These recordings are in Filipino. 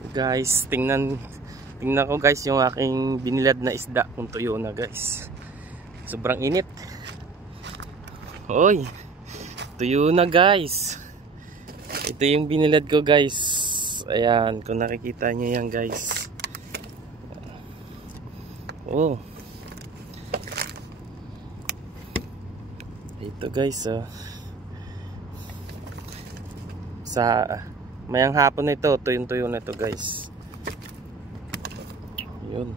Guys, tingnan ko guys yung aking binilad na isda kung tuyo na guys. Sobrang init. Oy, tuyo na guys. Ito yung binilad ko guys. Ayan, kung nakikita nyo yan guys. Oh, ito guys sa mayang hapon na ito, tuyong-tuyo na ito guys. Yun.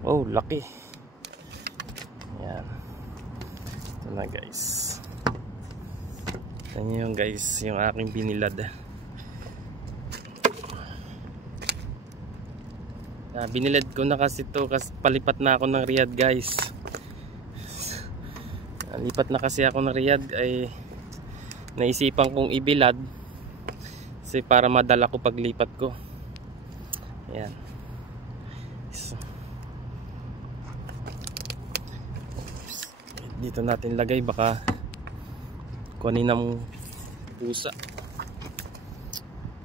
Oh, laki. Yan. Ito na guys. Yan yun guys, yung aking binilad. Binilad ko na kasi ito kasi palipat na ako ng Riyadh guys. Lipat na kasi ako ng Riyadh ay naisipan kong ibilad kasi para madala ko paglipat ko. Ayan. So, dito natin lagay, baka kunin ng pusa.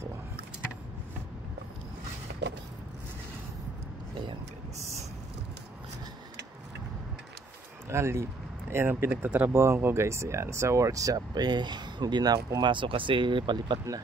Ito. Ayan guys. Ayan ang pinagtatrabahoan ko guys. Ayan, sa workshop hindi na ako pumasok kasi palipat na.